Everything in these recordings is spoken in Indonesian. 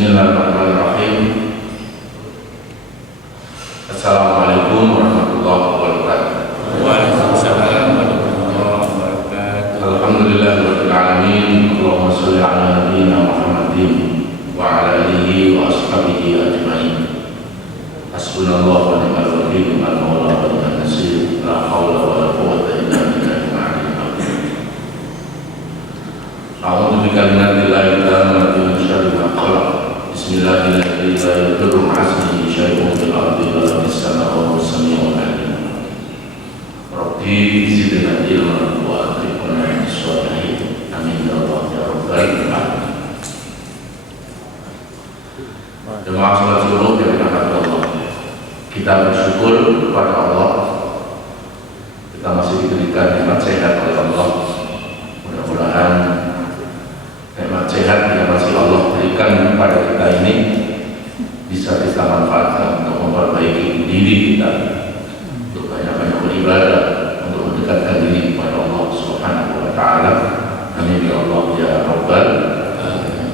Bismillahirrahmanirrahim. Assalamualaikum warahmatullahi wabarakatuh. Waalaikumsalam warahmatullahi wabarakatuh. Alhamdulillahirabbil alamin. Allahumma shalli ala nabiyyina Muhammadin wa ala alihi wa ashabihi ajmain. Hasbunallahu wa ni'mal wakeel, ni'mal mawla wa ni'man nasir. La haula wa la quwwata illa billahil aliyyil azim. A'udzu bikalimatillahi tammati min syarri ma khalaq. Bismillahirrahmanirrahim. La yadurru ma'asmihi syai'un fil ardi wa la fis samaa'i wa huwas samii'ul 'aliim. Rabbi zidna ilman wa aghfirna bis-shalihin. Amin ya Allah ya rabbal alamin. Jemaah salat subuh yang dirahmati Allah, kita bersyukur kepada Allah, kita masih diberikan nikmat sehat oleh Allah. Mudah-mudahan nikmat sehat yang masih Allah berikan kepada kita ini bisa kita manfaatkan untuk memperbaiki diri kita, untuk banyak-banyak beribadah, untuk mendekatkan diri kepada Allah Subhanahu wa Ta'ala. Amin ya Allah ya rabbal alamin.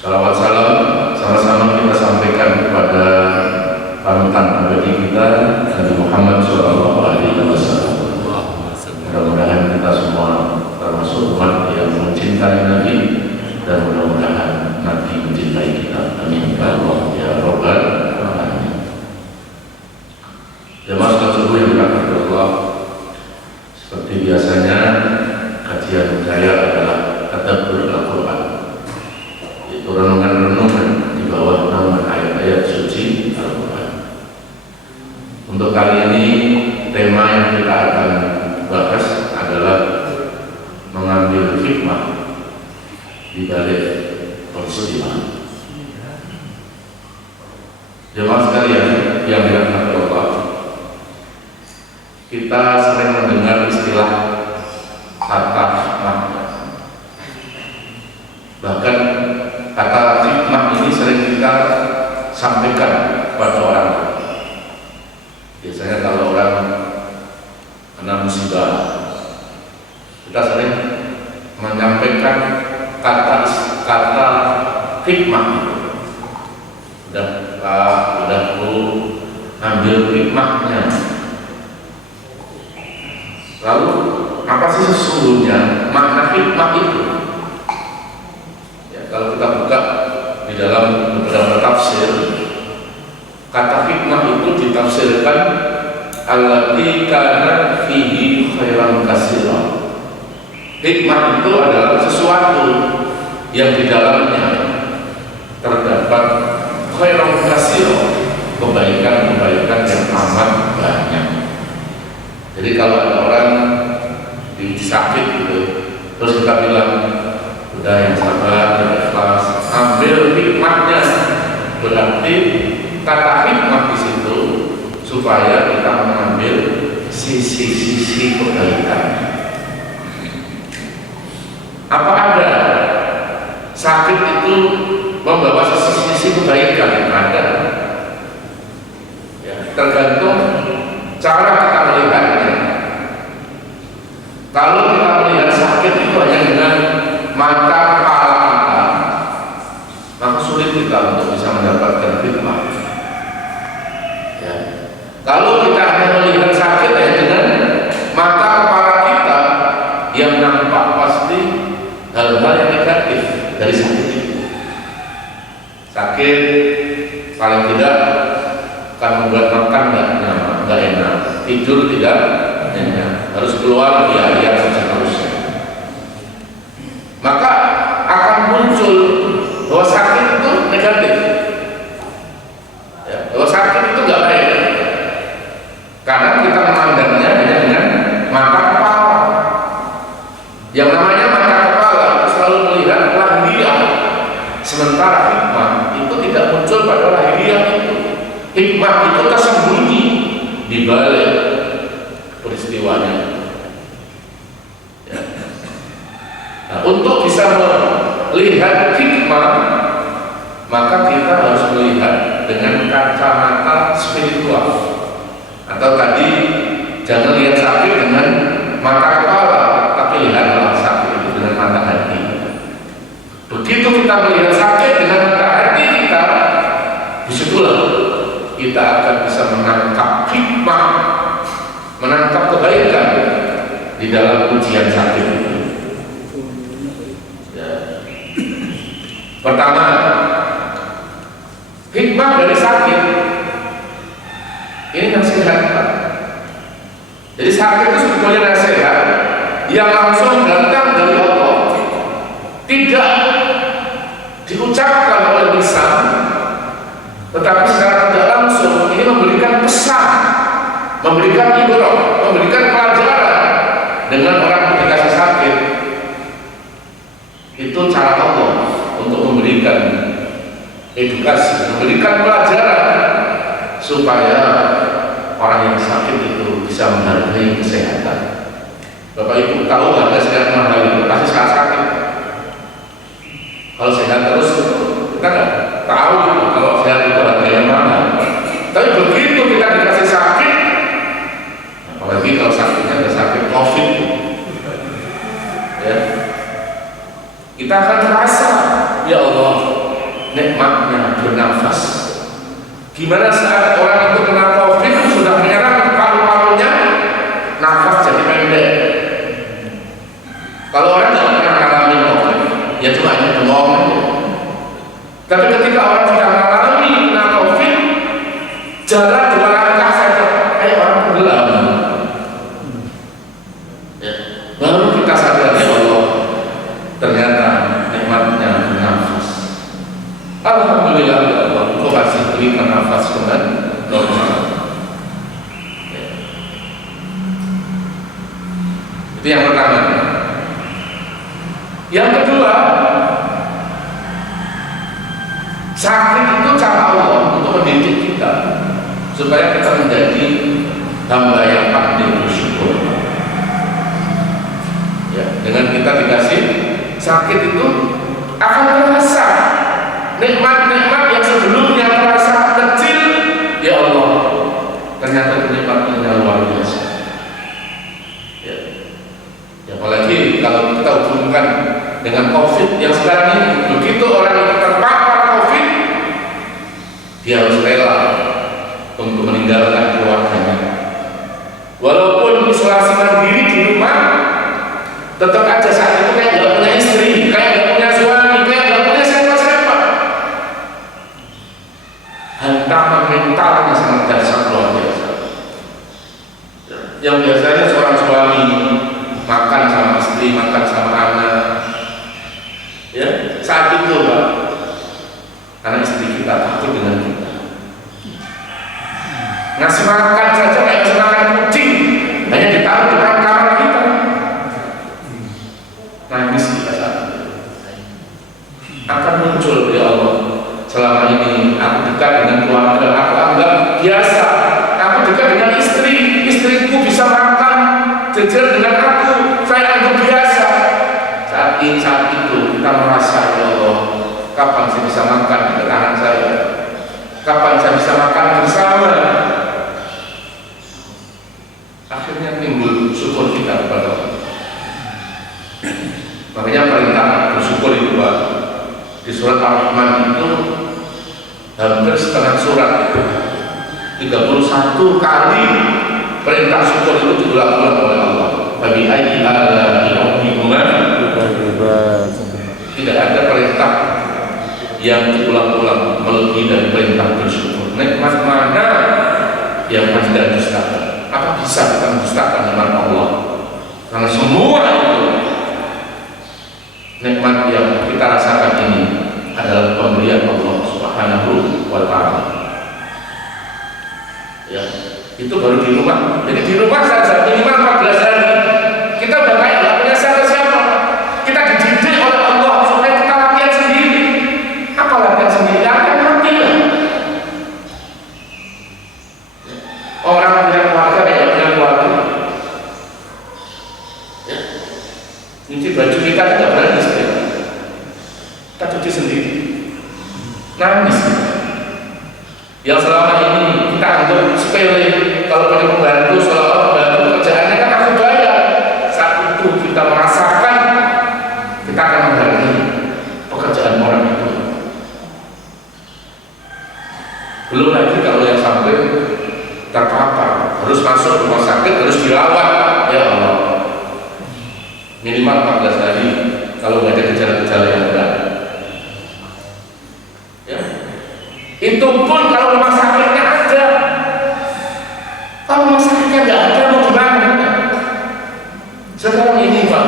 Salawat salam sama-sama kita sampaikan kepada panutan abadi kita, Nabi Muhammad SAW. Mudah-mudahan kita semua termasuk umat yang mencintai Nabi, dan mudah-mudahan Nabi mencintai kita. Amin ya Allah ya rabbal alamin. Jemaah salat subuh yang dirahmati Allah, seperti biasanya kajian saya adalah tadabbur Al-Quran, yaitu renungan-renungan di bawah naungan ayat-ayat suci Al-Quran. Untuk kali ini tema yang kita akan bahas adalah mengambil hikmah di balik peristiwa. Jemaah sekalian yang dirahmati Allah, kita sering mendengar istilah kata hikmah. Bahkan kata hikmah ini sering kita sampaikan kepada orang. Biasanya kalau orang kena musibah, kita sering menyampaikan kata hikmah. Udah Bu, ambil hikmahnya. Lalu apa sih sesungguhnya makna hikmah itu? Ya, kalau kita buka di dalam beberapa tafsir, kata hikmah itu ditafsirkan allati kana fihi khairan katsiran. Hikmah itu adalah sesuatu yang di dalamnya terdapat khairan katsiran, kebaikan-kebaikan yang amat banyak. Jadi kalau ada orang sakit gitu, terus kita bilang udah yang sabar, yang ikhlas, ambil hikmahnya. Berarti kata hikmah di situ supaya kita mengambil sisi-sisi kebaikan. Apa ada sakit itu membawa sisi kebaikan? Ada. Ya, tergantung cara kita melihatnya. Kalau kita melihat sakit itu hanya dengan mata kepala kita, maka sulit kita untuk bisa mendapatkan hikmah. Ya. Kalau kita hanya melihat sakit hanya dengan mata kepala kita, yang nampak pasti hal-hal yang negatif dari sakit itu. Sakit paling tidak akan membuat makan nggak enak, tidur tidak enak, harus keluar biaya dan seterusnya. Maka akan muncul bahwa sakit itu negatif, ya, bahwa sakit itu nggak baik, karena kita memandangnya hanya dengan mata kepala. Yang namanya mata kepala selalu melihat lahiriah, sementara hikmah itu tidak muncul pada lahiriah itu. Hikmah itu tersembunyi di balik peristiwanya. Ya. Nah, untuk bisa melihat hikmah, maka kita harus melihat dengan kacamata spiritual. Atau tadi jangan lihat sakit dengan mata kepala, tapi lihatlah sakit itu dengan mata hati. Begitu kita melihat sakit dengan mata hati kita, disitulah kita akan bisa menangkap hikmah, menangkap kebaikan di dalam ujian sakit itu. Ya. Pertama, hikmah dari sakit ini nasihat, Pak. Jadi sakit itu sebetulnya nasihat yang langsung datang dari Allah, tidak diucapkan oleh lisan, tetapi secara tidak langsung ini memberikan pesan, memberikan ibrah, memberikan pelajaran. Dengan orang ketika sakit, itu cara Allah untuk memberikan edukasi, memberikan pelajaran supaya orang yang sakit itu bisa menghargai kesehatan. Bapak Ibu tahu nggak sehat mahal itu pasti saat sakit. Kalau sehat terus kita nggak tahu itu kalau sehat itu harganya mahal. Tapi begitu kita dikasih sakit, apalagi kalau sakitnya ada sakit COVID, ya, kita akan merasa, ya Allah, nikmatnya bernafas. Gimana saat orang itu kena COVID sudah menyerang paru-parunya, nafas jadi pendek. Kalau orang tidak pernah mengalami COVID, ya cuma hanya bengong. Tapi ketika orang sudah mengalami kena COVID, jalan 2 langkah saja kayak orang tenggelam. Ya. Baru kita sadar, ya Allah, ternyata nikmatnya bernafas. Alhamdulillah, ya Allah, Engkau masih berikan nafas dengan normal. Ya. Itu yang pertama. Yang kedua, sakit itu cara Allah untuk mendidik kita supaya kita menjadi hamba yang pandai bersyukur. Ya, dengan kita dikasih sakit itu akan terasa nikmat-nikmat yang sebelumnya terasa kecil, ya Allah, ternyata nikmatnya luar biasa. Ya. Ya, apalagi kalau kita hubungkan dengan COVID yang sekarang ini, begitu orang yang terpapar COVID, dia harus rela untuk meninggalkan keluarganya. Walaupun isolasi mandiri di rumah, tetap aja saat itu kayak gak punya istri, kayak gak punya suami, kayak gak punya siapa-siapa. Hantaman mentalnya sangat dahsyat luar biasa. Yang biasanya seorang suami makan sama istri, makan sama anak, ya, saat itu Pak, karena istri kita takut dengan kita, ngasih makan saja kayak ngasih makan kucing, hanya ditaruh di dalam kamar kita, nangis kita saat itu. Akan muncul, ya Allah, selama ini aku dekat dengan keluarga, aku anggap biasa, aku dekat dengan istri, istriku bisa makan jejer dengan aku, saya anggap biasa. Saat itu kita merasa, ya Allah, kapan saya bisa makan di kanan saya, kapan saya bisa makan bersama. Akhirnya timbul syukur kita kepada Allah. Makanya perintah bersyukur itu Pak, di surat Ar-Rahman itu hampir setengah surat itu 31 kali perintah syukur itu diulang-ulang oleh Allah. Bagi ayyi ala'i rabbikuma, tidak ada perintah yang diulang-ulang melebihi dari perintah bersyukur. Nikmat mana yang tidak dustakan? Apa bisa kita mendustakan nikmat Allah? Karena semua itu nikmat yang kita rasakan ini adalah pemberian Allah Subhanahu wa Ta'ala. Ya, itu baru di rumah. Jadi di rumah saja minimal 14 hari kita udah kayak nggak punya siapa-siapa. Kita dididik oleh Allah supaya kita latihan sendiri. Apa latihan sendiri? Latihan mati lah. Orang punya keluarga kayak punya keluarga. Ya. Nyuci baju kita tidak berani sendiri. Kita cuci sendiri. Nangis. Yang selama ini kita anggap sepele, kalau punya pembantu, seolah-olah pembantu pekerjaannya kan aku bayar. Saat itu kita merasakan, kita akan menghargai pekerjaan gejala yang berat. Ya. Itu pun kalau rumah sakitnya ada. Kalau rumah sakitnya nggak ada, mau gimana? Sekarang ini Pak,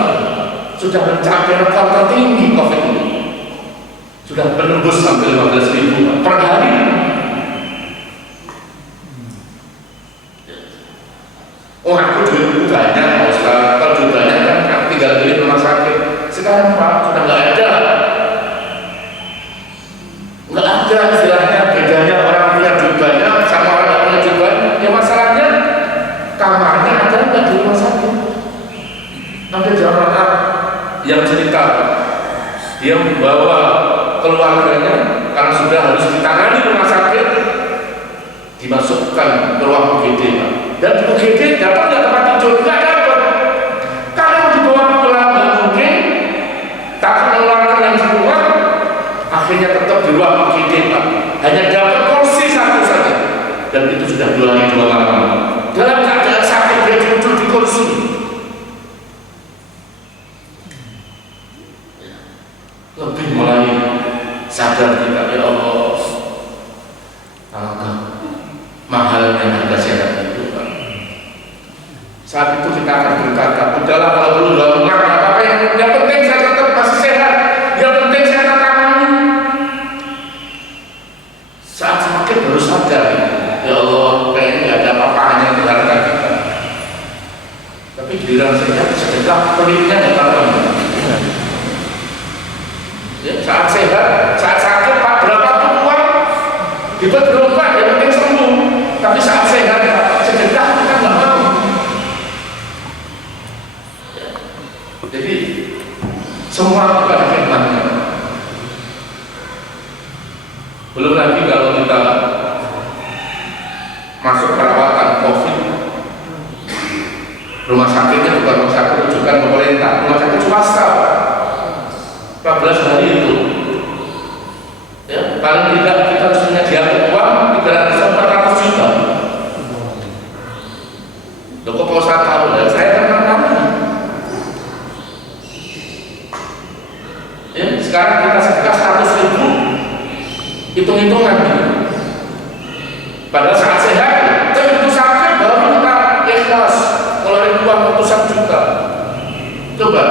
sudah mencapai rekor tertinggi COVID ini. Sudah menembus sampai 15.000 per hari. Oh, aku duit banyak, Pak Ustaz. Kalau duit banyak kan tinggal beli rumah sakit. Sekarang Pak, sudah nggak ada. Nggak ada istilahnya, bedanya orang punya duit banyak sama orang nggak punya duit banyak. Ya masalahnya, kamarnya ada nggak di rumah sakit? Ada jamaah yang cerita, dia membawa keluarganya karena sudah harus ditangani rumah sakit, dimasukkan ke ruang UGD, Pak. Dan di UGD dapat nggak tempat tidur? Nggak dapat. Kalau dibawa pulang nggak mungkin, takut mengeluarkan yang di rumah, akhirnya tetap di ruang UGD, Pak. Hanya dapat kursi satu saja, dan itu sudah 2 hari 2 malam. Dalam keadaan sakit dia duduk di kursi. Lebih mulai sadar kita, ya Allah, alangkah mahalnya harga sehat itu, Pak. Saat itu kita akan berkata, udahlah kalau perlu 2 rumah, apa yang penting saya tetap masih sehat, yang penting saya tertangani. Saat sakit baru sadar, ya Allah, kayaknya nggak ada apa-apanya di harga kita. Tapi giliran sehat, sedekah pelitnya nggak apa-apa. Ya, saat sehat, saat sakit Pak, berapa tuh uang dibuat berobat, yang penting sembuh. Tapi saat sehat Pak, sedekah kita nggak mau. Ya. Jadi semua kepada khidmatnya. Belum lagi kalau kita masuk perawatan COVID, rumah sakitnya bukan rumah sakit rujukan pemerintah, rumah sakit swasta. 14 hari itu, ya, paling tidak kita harus menyediakan uang 300-400 juta. Loh kok Pak Ustaz tahu? Dan saya kan tahu. Ya, sekarang kita sedekah 100.000, hitung-hitungan. Padahal saat sehat, tapi itu sakit baru kita ikhlas ngeluarin uang ratusan juta. Coba.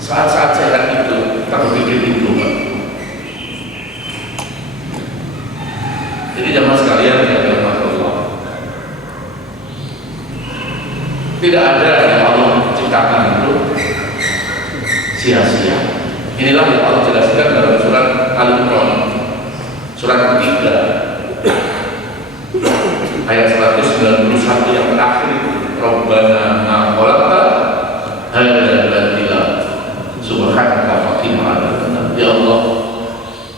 Saat-saat sehat itu kita berpikir itu, Pak. Jadi jamaah sekalian yang dirahmati Allah, tidak ada yang Allah ciptakan itu sia-sia. Inilah yang Allah jelaskan dalam surat Al-Imran, surat ketiga, ayat 191 yang terakhir itu, Rabbana ma khalaqta hadza batila subhanaka faqina adzabannar. Ya Allah,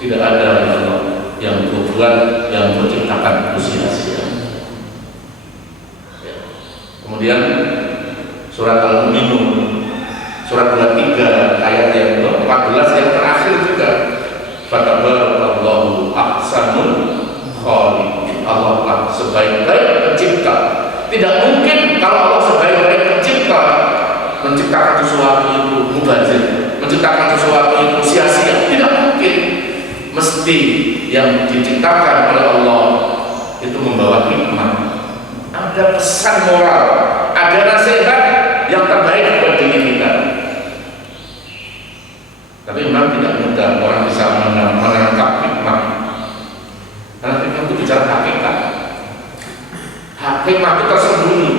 tidak ada ya Allah yang Kau buat, yang Kau ciptakan sia-sia. Ya. Kemudian surat Al-Mu'minun, surat 23 ayat yang 14 yang terakhir juga, fatabarakallahu ahsanul khaliqin. Allah lah sebaik-baik pencipta. Tidak mungkin kalau Allah sebaik-baik pencipta menciptakan sesuatu itu mubazir, menciptakan sesuatu itu sia-sia. Tidak mungkin. Mesti yang diciptakan oleh Allah itu membawa hikmah, ada pesan moral, ada nasihat yang terbaik buat diri kita. Tapi memang tidak mudah orang bisa menangkap hikmah, karena hikmah itu bicara hakikat. Hikmah itu tersembunyi,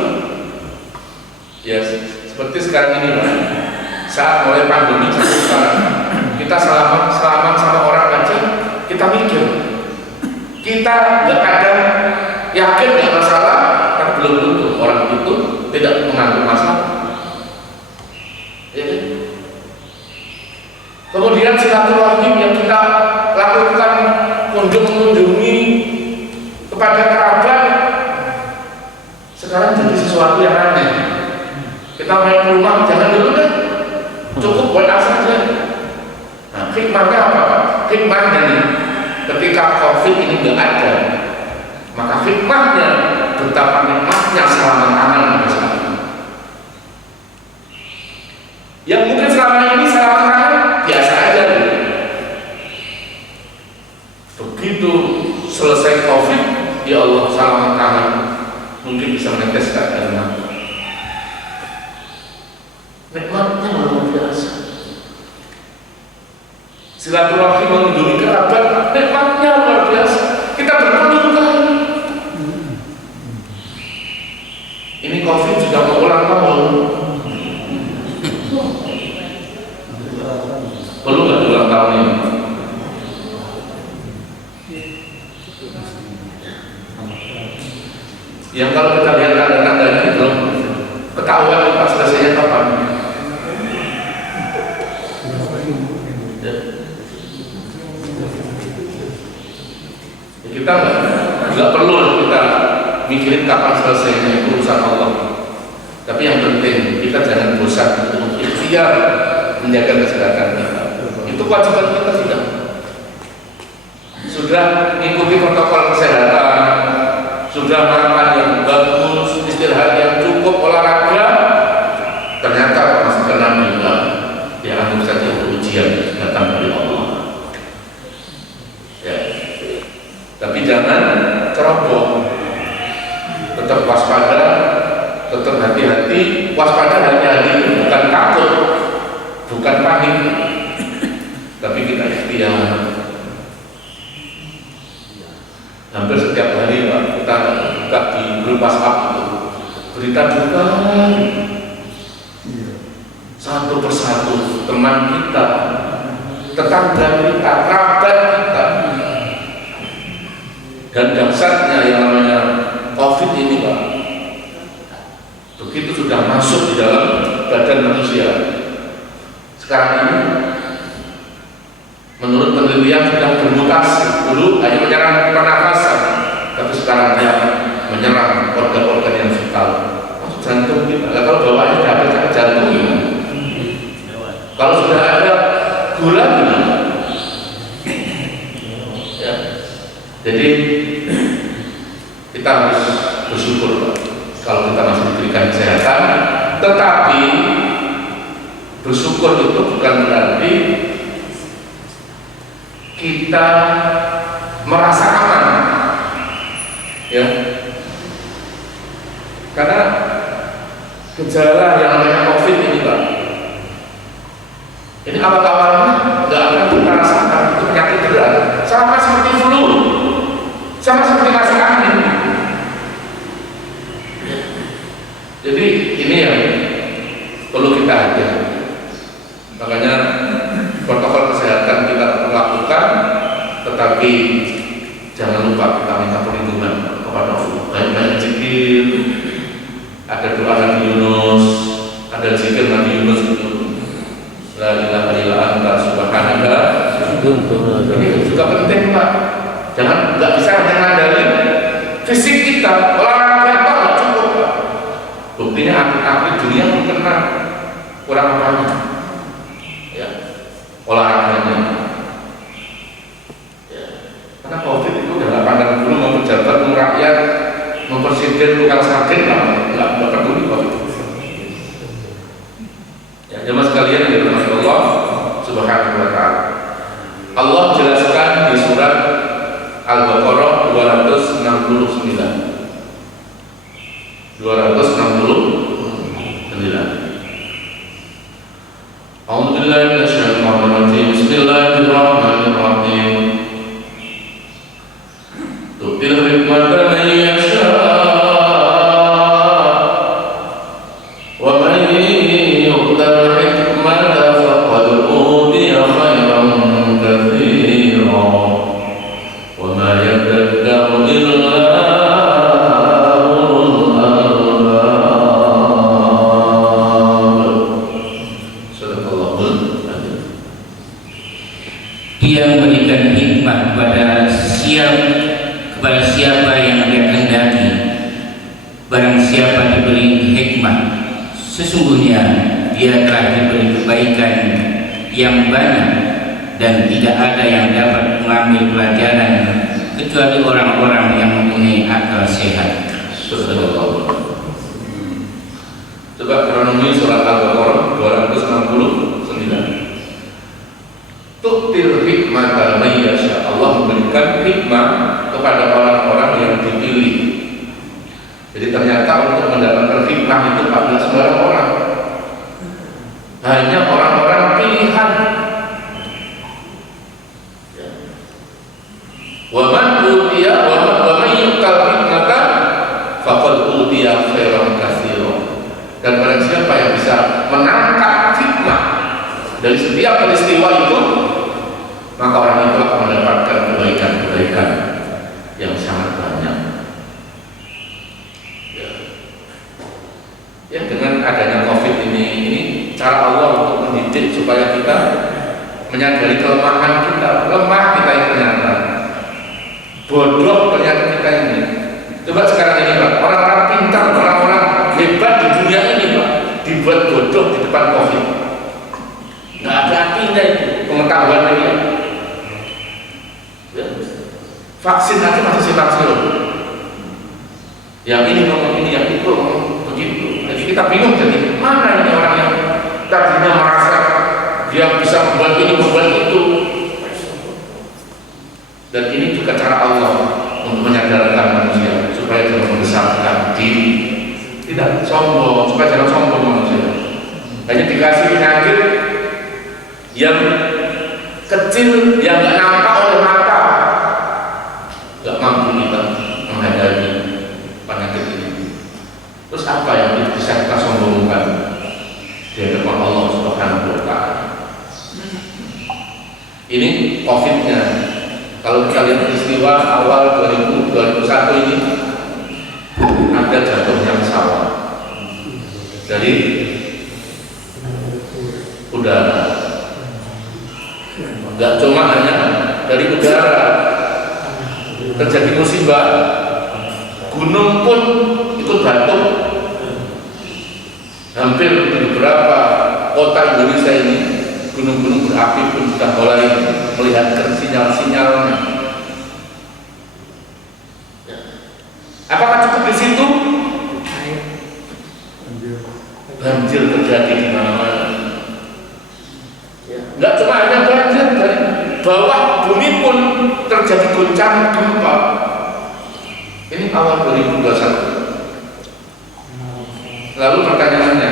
ya seperti sekarang ini, Pak. Saat mulai pandemi sampai sekarang, kita selamat sama orang aja, kita mikir, kita nggak kadang yakin nggak masalah, kan belum tentu orang itu tidak menganggap masalah. Ya, kan? Kemudian silaturahim yang kita lakukan, mengunjungi kepada kerabat, sekarang jadi sesuatu yang aneh. Kita main ke rumah, jangan dulu deh, cukup WA saja. Nah, hikmahnya apa, Pak? Hikmahnya nih, ketika COVID ini nggak ada, maka hikmahnya betapa nikmatnya salaman tangan bersama. Yang mungkin selama ini salaman ya Allah salaman tangan, mungkin bisa meneteskan air mata. Nikmatnya luar biasa. Silaturahmi mengunjungi kerabat, nikmatnya luar biasa. Kita bertemu kali. Ini COVID sudah mau ulang tahun. Perlu nggak ulang tahun ini? Yang kalau kita lihat tanda-tandanya itu ketahuan pas selesainya kapan. Kita nggak perlu kita mikirin kapan selesainya, urusan Allah. Tapi yang penting kita jangan bosan untuk ikhtiar menjaga kesehatan kita. Itu kewajiban kita sudah mengikuti protokol kesehatan, sudah makan yang bagus, istirahat yang cukup, olahraga. Ternyata masih kena juga. Ya anggap saja itu ujian datang dari Allah. Ya. Tapi jangan ceroboh. Tetap waspada, tetap hati-hati. Waspada hati-hati bukan takut, bukan panik, tapi kita ikhtiar. Hampir setiap hari Pak, kita buka di grup WhatsApp itu berita duka satu persatu, teman kita, tetangga kita, kerabat kita. Dan dahsyatnya yang namanya COVID ini Pak, begitu sudah masuk di dalam badan manusia, sekarang ini menurut penelitian sudah bermutasi. Dulu hanya menyerang pernafasan, tapi sekarang dia menyerang organ-organ yang vital, masuk jantung kita. Kalau bawaannya dapat sakit jantung gimana? Kalau sudah ada gula gimana? Ya. Jadi kita harus bersyukur Pak, kalau kita masih diberikan kesehatan. Tetapi bersyukur itu bukan berarti kita merasa aman, ya, karena gejala yang namanya COVID ini Pak, ini awal-awalnya nggak akan kita rasakan itu penyakit berat, sama seperti flu, sama seperti masuk angin. Jadi ini yang perlu kita hati-hati. Makanya protokol kesehatan kita lakukan, tetapi jangan lupa kita minta perlindungan kepada Allah. Banyak zikir, ada doa Nabi Yunus, ada zikir Nabi Yunus itu la ilaha illa anta subhanaka. Ini juga penting Pak. Jangan nggak bisa hanya ngandalin fisik kita, olahraga itu nggak cukup Pak. Buktinya atlet-atlet dunia terkena kurang apanya, ya, olahraganya. Ya. Karena COVID itu udah nggak pandang dulu mau pejabat, mau rakyat, mau presiden, tukang sakit, nggak peduli COVID. Ya, jemaah sekalian yang dirahmati Allah Subhanahu wa Ta'ala. Allah jelaskan di surat Al-Baqarah 269. A'udzubillahi minasyaitonir rajim. Bismillahirrahmanirrahim. Tu'til hikmata man yasha wa man yu'tal hikmata faqad utiya khairan katsiran wa ma yadhakkaru illa Dia memberikan hikmah kepada siapa yang dia kehendaki. Barang siapa diberi hikmah, sesungguhnya dia telah diberi kebaikan yang banyak, dan tidak ada yang dapat mengambil pelajaran kecuali orang-orang yang mempunyai akal sehat. Coba renungi surat Al-Baqarah 269. Tu'til hikmata man yasha. Allah memberikan hikmah kepada orang-orang yang dipilih. Jadi ternyata untuk mendapatkan hikmah itu pada sembarang orang, hanya orang-orang pilihan. Wa man utiya wa man yu'tal hikmata faqad utiya khairan katsiran. Dan barang siapa yang bisa menangkap hikmah dari setiap peristiwa itu, maka orang itu akan mendapatkan kebaikan-kebaikan yang sangat banyak. Ya, dengan adanya COVID ini cara Allah untuk mendidik supaya kita menyadari kelemahan kita, lemah kita yang ternyata, bodoh ternyata kita ini. Coba sekarang ini Pak, orang-orang pintar, orang-orang hebat di dunia ini Pak, dibuat bodoh di depan COVID. Nggak ada artinya itu pengetahuan ini. Ya. Vaksin aja masih simpang-siur. Yang ini ngomong ini, yang itu ngomong begitu. Jadi kita bingung, jadi mana ini orang yang tadinya merasa dia bisa membuat ini, membuat itu. Dan ini juga cara Allah untuk menyadarkan manusia supaya jangan membesarkan diri, tidak sombong, supaya jangan sombong manusia. Hanya dikasih penyakit yang kecil, yang nggak nampak oleh mata, nggak mampu kita menghadapi penyakit ini. Terus apa yang bisa kita sombongkan di hadapan Allah Subhanahu wa Ta'ala? Ini COVID-nya. Kalau kita lihat peristiwa awal 2021 ini, ada jatuhnya pesawat dari udara. Enggak cuma hanya dari udara, terjadi musibah, gunung pun itu jatuh. Hampir di beberapa kota Indonesia ini gunung-gunung berapi pun sudah mulai melihatkan sinyal-sinyalnya. Apakah cukup di situ? Banjir terjadi di mana-mana. Enggak cuma hanya banjir, dari bawah bumi pun terjadi goncangan gempa. Ini awal 2021. Lalu pertanyaannya,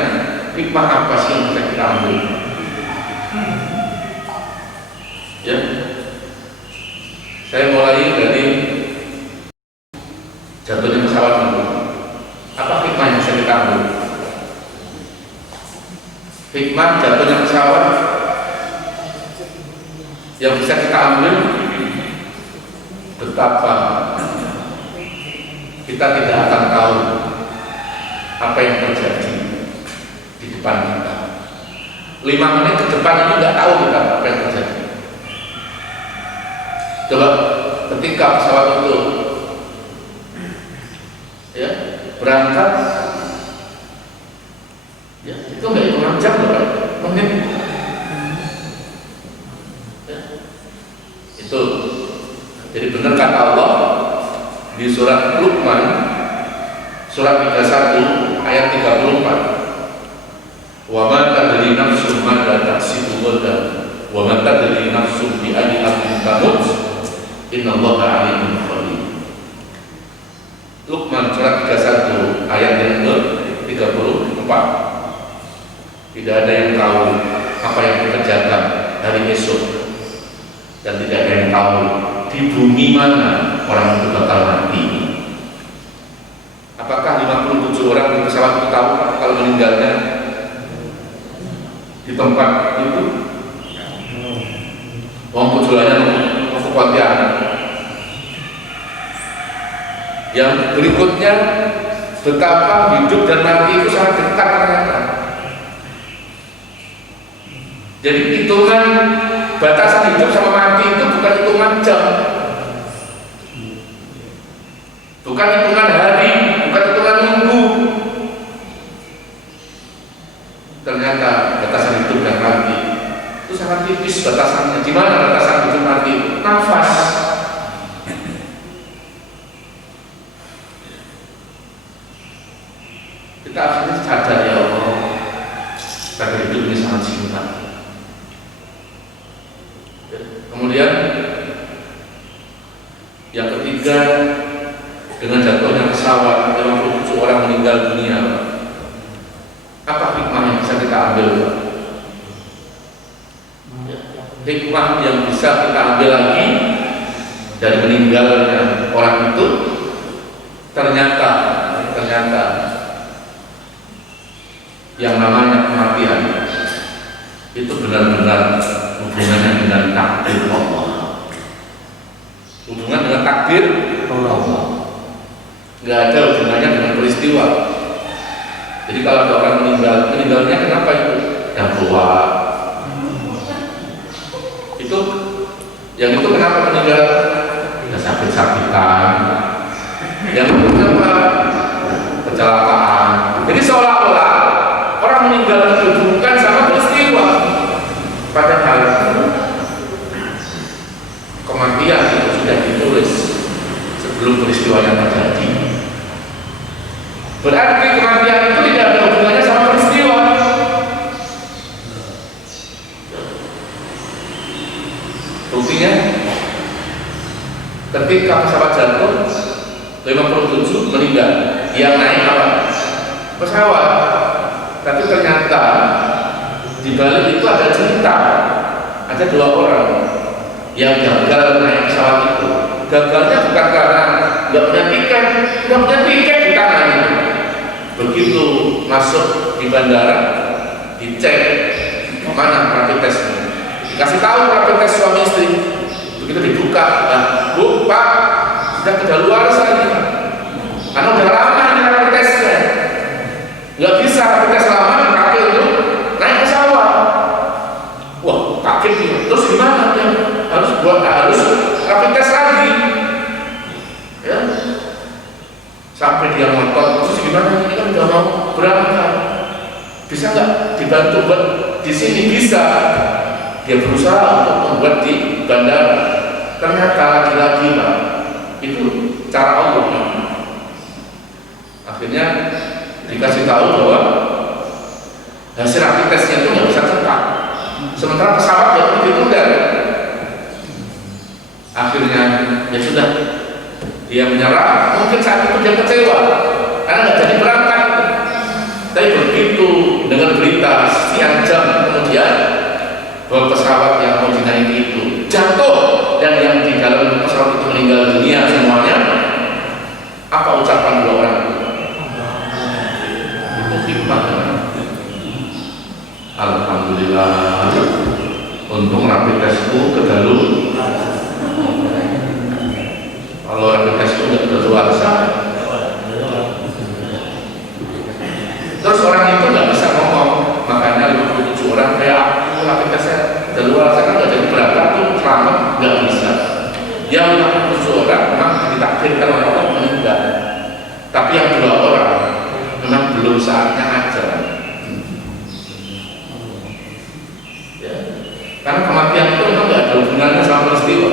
hikmah apa sih yang bisa kita ambil? Ya, saya mulai dari jatuhnya pesawat dulu. Apa hikmah yang bisa kita ambil? Hikmah jatuhnya pesawat yang bisa kita ambil, betapa kita tidak akan tahu apa yang terjadi di depan kita. 5 menit ke depan ini nggak tahu kita apa yang terjadi. Coba ketika pesawat itu ya berangkat, ya itu nggak hitungan jam loh, menit. Ya, itu. Jadi benar kata Allah di surat Luqman surat 31 ayat 34. Wa ma tadri nafsun madza taksibu ghadan wa ma tadri nafsun bi ayyi ardin tamut innallaha 'alimun khabir. Luqman surat 31 ayat yang ke-34. Tidak ada yang tahu apa yang dikerjakan hari esok, dan tidak ada yang tahu di bumi mana orang itu bakal mati. Apakah 57 orang di pesawat itu tahu kalau meninggalnya di tempat itu? Wong tujuannya mau ke Pontianak. Yang berikutnya, betapa hidup dan mati itu sangat dekat ternyata. Jadi hitungan batasan hidup sama mati itu bukan hitungan jam, bukan hitungan hari, bukan hitungan minggu. Ternyata batasan hidup dan mati itu sangat tipis batasannya. Di mana batasan hidup mati? Nafas. Kita harus sadar ya Allah, karena hidup ini sangat singkat. Kemudian yang ketiga, ketiga, dengan jatuhnya pesawat 57 orang meninggal dunia. Apa hikmah yang bisa kita ambil? Hikmah yang bisa kita ambil lagi dari meninggalnya orang itu, ternyata yang namanya kematian itu benar-benar hubungannya dengan takdir Allah. Hubungan dengan takdir Allah. Nggak ada hubungannya dengan peristiwa. Jadi kalau ada orang meninggalnya kenapa itu? Yang tua. Itu yang itu kenapa meninggal? Ya sakit-sakitan. Yang itu kenapa? Kecelakaan. Jadi seolah-olah orang meninggal itu bukan sama peristiwa. Padahal kematian itu sudah ditulis sebelum peristiwanya terjadi. Berarti kematian itu tidak ada hubungannya sama peristiwa. Buktinya, ketika pesawat jatuh 57 meninggal, yang naik apa? Pesawat. Tapi ternyata di balik itu ada cerita. Ada 2 orang yang gagal naik pesawat itu. Gagalnya bukan karena nggak punya tiket di tangan itu. Begitu masuk di bandara, dicek mana rapid testnya, dikasih tahu rapid test suami istri. Begitu dibuka, Bu, Pak, sudah kedaluarsa ini, karena udah lama ini rapid testnya, nggak bisa rapid test lama dipakai untuk naik pesawat. Wah, kaget nih. Terus gimana ya? Harus rapid test lagi, ya. Sampai dia ngotot, terus gimana? Ini kan udah mau berangkat, bisa nggak dibantu buat di sini? Bisa. Dia berusaha untuk membuat di bandara. Ternyata lagi-lagi Pak, itu cara Allah. Akhirnya dikasih tahu bahwa hasil rapid testnya itu nggak bisa cepat. Sementara pesawat ya ditunda. Akhirnya ya sudah, dia menyerah. Mungkin saat itu dia kecewa karena nggak jadi berangkat. Tapi begitu dengan berita sekian jam kemudian bahwa pesawat yang mau dinaiki itu jatuh dan yang di dalam pesawat itu meninggal dunia semuanya, apa ucapan 2 orang itu? Itu hikmah. Alhamdulillah, untung rapid testku kedalu. Kalau rapid testku nggak kedaluarsa, terus orang itu nggak bisa ngomong. Makanya 57 orang kayak aku rapid testnya kedaluarsa, kan nggak jadi berangkat tuh selamat, nggak bisa. Yang 57 orang memang ditakdirkan oleh Allah meninggal, tapi yang 2 orang memang belum saatnya aja. Karena kematian itu memang nggak ada hubungannya sama peristiwa.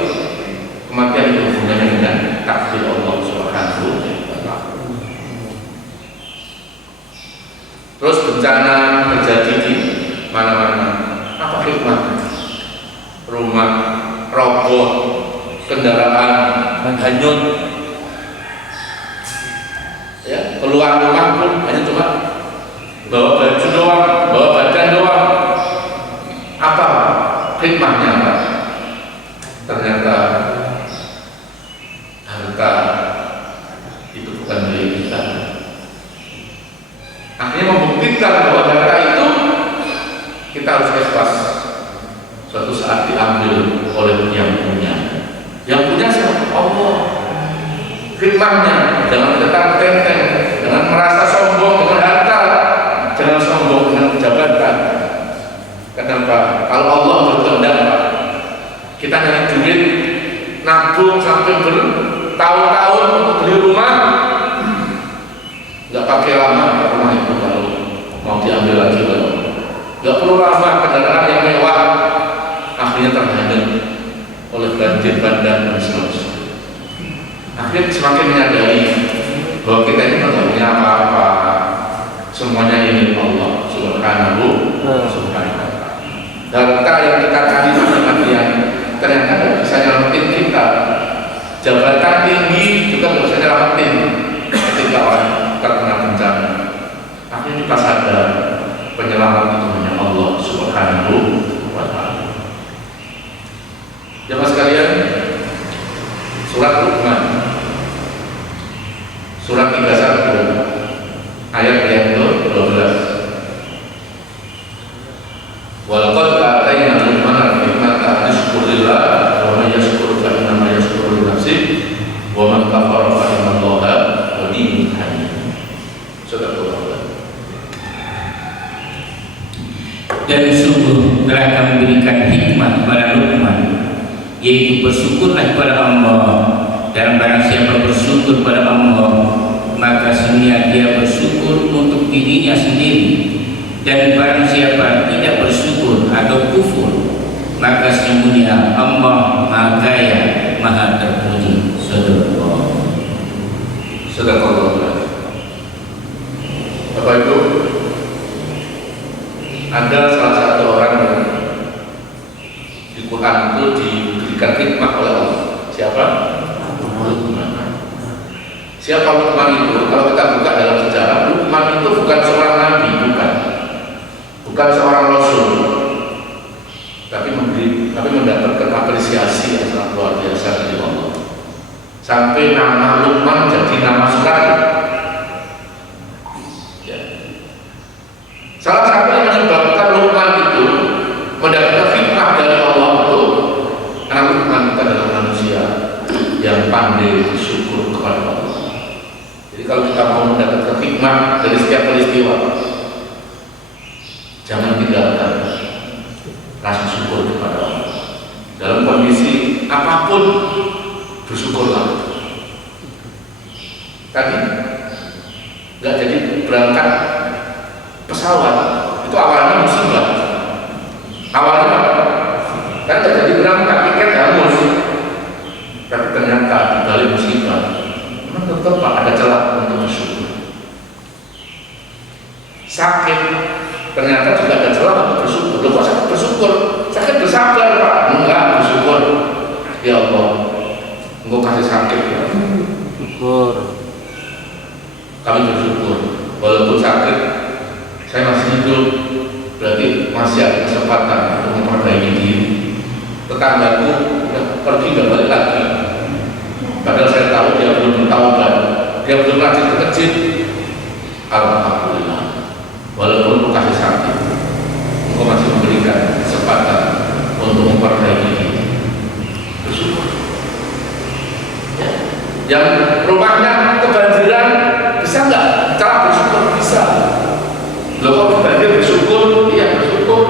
Kematian itu hubungannya dengan takdir Allah Subhanahu wa Ta'ala. Terus bencana terjadi di mana-mana. Apa hikmah? Rumah roboh, kendaraan hanyut. Ya, keluar rumah pun hanya cuma bawa baju doang, bawa badan doang. Apa hikmahnya Pak? Ternyata harta itu bukan milik kita. Akhirnya membuktikan bahwa harta itu kita harus ikhlas. Suatu saat diambil oleh yang punya. Yang punya siapa? Allah. Hikmahnya jangan tetap tenteng, jangan merasa sombong dengan harta, jangan sombong dengan jabatan. Kenapa? Kalau Allah berkehendak Pak, kita nyari duit, nabung sampai bertahun-tahun untuk beli rumah, nggak pakai lama rumah itu kalau mau diambil lagi Pak. Nggak perlu lama, kendaraan yang mewah akhirnya terhadap oleh banjir bandang dan seterusnya. Akhirnya semakin menyadari bahwa kita ini nggak punya apa-apa, semuanya ini Allah Subhanahu wa Ta'ala. Harta yang kita cari mati-matian ternyata tidak bisa nyelamatin kita. Jabatan tinggi Jamaah sekalian, surat Luqman, surat 31 ayat yang ke-12. Walaqad atayna Luqmana al-hikmata an yashkur lillah wa man yashkur fa innama yashkuru li nafsihi wa man kafara fa inna Allaha ghaniyyun hamid. Sadaqallah. Dan sungguh telah kami berikan hikmah kepada Luqman, yaitu bersyukurlah kepada Allah, dan barang siapa bersyukur kepada Allah, maka sesungguhnya dia bersyukur untuk dirinya sendiri, dan barang siapa tidak bersyukur atau kufur, maka sesungguhnya Allah Maha Kaya, Maha Terpuji. Sadaqallah. Bapak Ibu, ada salah satu orang yang di Quran itu diberikan hikmah oleh Allah. Siapa? Luqman. Siapa Luqman itu? Kalau kita buka dalam sejarah, Luqman itu bukan seorang nabi, bukan seorang rasul, tapi mendapatkan apresiasi yang sangat luar biasa dari Allah. Sampai nama Luqman jadi nama surat. Salah satu yang menyebabkan Luqman itu mendapatkan hikmah dari Allah itu karena Luqman itu adalah manusia yang pandai bersyukur kepada Allah. Jadi kalau kita mau mendapatkan hikmah dari setiap peristiwa, jangan tinggalkan rasa syukur kepada Allah. Dalam kondisi apapun bersyukurlah. Tadi nggak jadi berangkat pesawat, itu awalnya musibah. Awalnya kan nggak jadi berangkat, tiket hangus. Tapi ternyata di balik musibah memang tetap ada celah untuk bersyukur. Sakit ternyata juga ada celah untuk bersyukur. Loh, kok sakit bersyukur? Sakit bersabar, Pak. Enggak, bersyukur. Ya Allah, Engkau kasih sakit ya. Syukur. Kami bersyukur walaupun sakit, saya masih hidup, berarti masih ada kesempatan untuk memperbaiki diri. Tetanggaku pergi dan balik lagi, padahal saya tahu dia belum bertaubat, dia belum rajin ke masjid. Alhamdulillah, walaupun engkau kasih sakit, engkau masih memberikan kesempatan untuk memperbaiki diri. Bersyukur. Yang rumahnya kebanjiran, bisa nggak cara bersyukur? Bisa. Loh, kok banjir bersyukur? Iya, bersyukur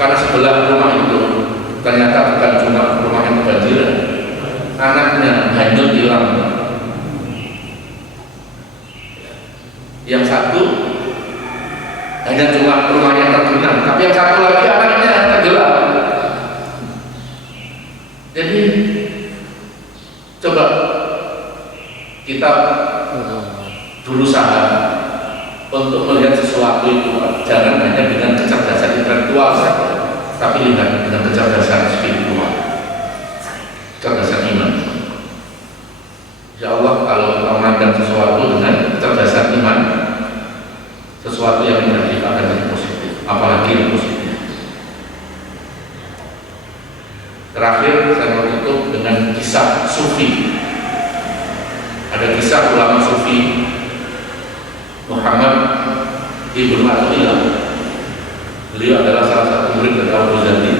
karena sebelah rumah itu ternyata bukan cuma rumah yang kebanjiran, anaknya hanyut hilang. Yang satu hanya cuma rumahnya tergenang, tapi yang satu lagi anaknya tenggelam. Jadi coba kita berusaha untuk melihat sesuatu itu, jangan hanya dengan kecerdasan intelektual saja, tapi lihat dengan kecerdasan spiritual, kecerdasan iman. Insya Allah kalau kita memandang sesuatu dengan kecerdasan iman, sesuatu yang negatif akan jadi positif, apalagi yang positif. Terakhir saya mau tutup dengan kisah sufi. Ada kisah ulama sufi Muhammad Ibnu Athaillah. Beliau adalah salah satu murid dari Al-Ghazali.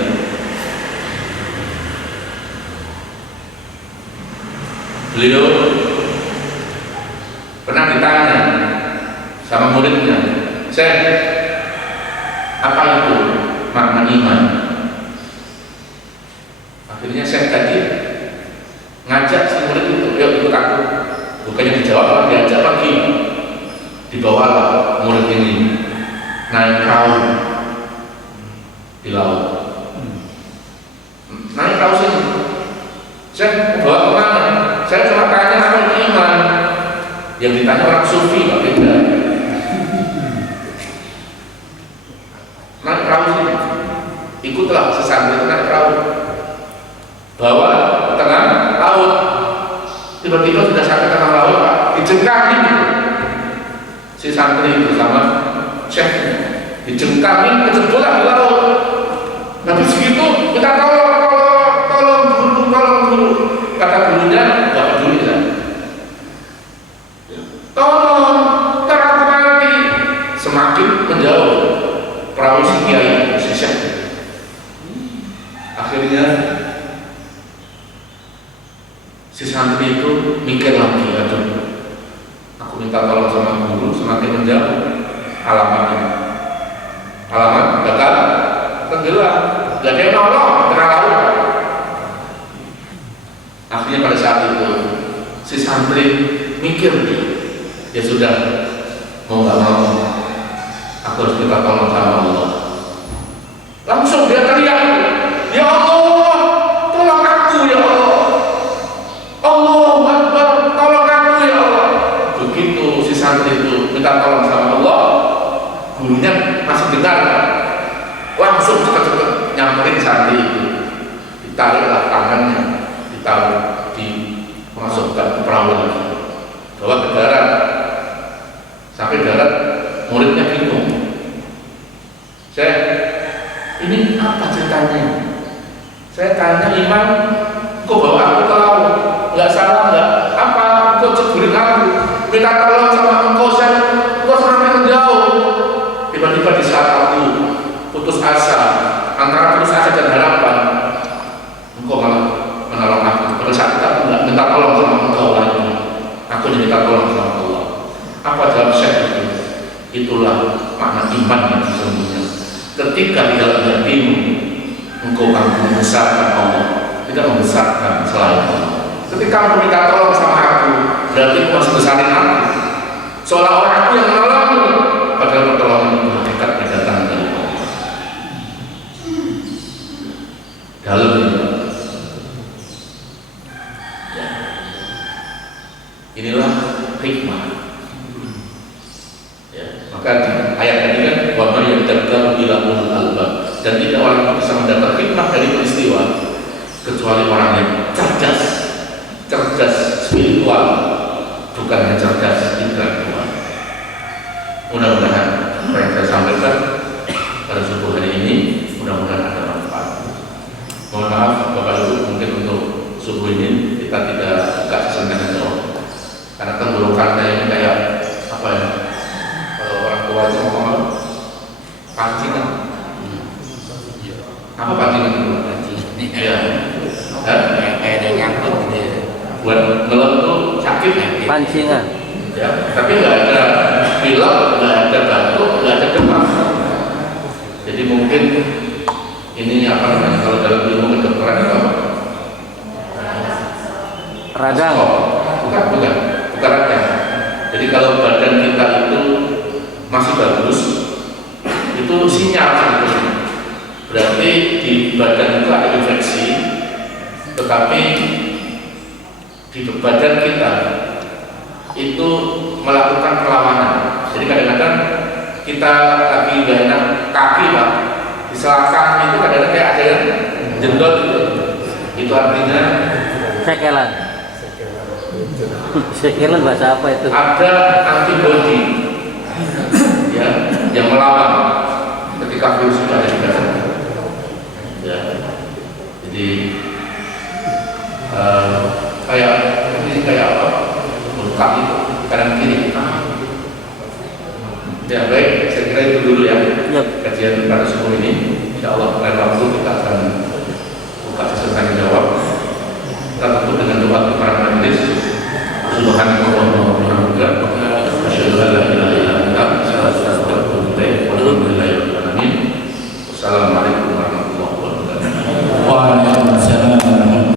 Beliau pernah ditanya sama muridnya, "Syekh, apa itu makna iman?" Akhirnya Syekh tadi ngajak si murid itu, "Yuk ikut aku." Bukannya dijawab, diajak lagi. Dibawalah murid ini naik perahu di laut. Naik perahu sini. Saya bawa kemana? Saya cuma tanya apa itu iman. Yang ditanya orang sufi, Pak, beda. Naik perahu sini. Ikutlah sesantri itu naik perahu. Bawa ke tengah laut. Tiba-tiba sudah sampai tengah laut, Pak, dijengkakin si santri bersama syekhnya, dijengkakin kejebolan di laut. Habis segitu kita tolong si santri itu mikir lagi, aduh, aku minta tolong sama guru, semakin menjauh halaman gagal tenggelam, gak ada yang nolong, kena laut. Akhirnya pada saat itu si santri mikir, ya sudah, mau gak mau aku harus minta tolong sama Allah. Langsung dia teriak, ya Allah, tolong aku ya Allah, Allahu Akbar, tolong aku ya Allah. Begitu si santri itu minta tolong sama Allah, gurunya masih dengar, langsung cepat-cepat nyamperin santri itu, ditariklah tangannya, ditaruh, dimasukkan ke perahu lagi, bawa ke darat. Sampai darat, muridnya bingung, ini apa ceritanya? Saya tanya, Imam, kok bawa aku ke laut? Nggak salah, nggak apa, kok ceburin aku, minta tolong sama engkau, engkau semakin menjauh. Tiba-tiba di saat aku putus asa, antara putus asa dan harapan, engkau malah menolong aku. Pada saat kita nggak minta tolong sama engkau lagi, aku minta tolong sama Allah. Apa jawab Syekh itu? Itulah makna iman yang sesungguhnya. Ketika di dalam hatimu engkau akan membesarkan Allah, tidak membesarkan selain Allah. Ketika engkau minta tolong sama aku, berarti engkau masih besarin aku, seolah-olah aku yang menolongmu, padahal pertolongan itu hakikatnya datang dari Allah. Dalam ya. Inilah hikmah. Maka di ayat tadi kan wa may yatadakkaru illa ulul albab, dan tidak orang yang bisa mendapat hikmah dari peristiwa kecuali orang yang cerdas spiritual, bukan hanya cerdas intelektual. Mudah-mudahan apa yang saya sampaikan pada subuh hari ini mudah-mudahan ada manfaat. Mohon maaf Bapak Ibu, mungkin untuk subuh ini kita tidak kasih dengan jawab karena tenggorokannya ini kayak apa ya? Wajah ngomong pancingan. Apa pancingan itu? Ya, kayak ada nyangkut gitu ya. Buat ngelem tuh sakit ya. Pancingan. Ya, tapi nggak ada pilek, nggak ada batuk, nggak ada demam. Jadi mungkin ini apa namanya kalau dalam ilmu kedokteran itu apa? Radang. Bukan radang. Jadi kalau badan kita itu masih bagus, itu sinyal sebetulnya. Berarti di badan itu ada infeksi, tetapi di badan kita itu melakukan perlawanan. Jadi kadang-kadang kita lagi gak enak kaki Pak, di selangkang itu kadang-kadang kayak ada yang jendol gitu. Itu artinya Sekelan. Sekelan bahasa apa itu? ada antibody ya, yang melawan ketika virus itu ada di dalam. Ya, jadi kayak apa? Luka itu kanan kiri. Ya baik, saya kira itu dulu ya. Kajian pada subuh ini. Insya Allah lain waktu kita akan buka sesi tanya jawab. Kita tutup dengan doa para majelis. Subhanallah.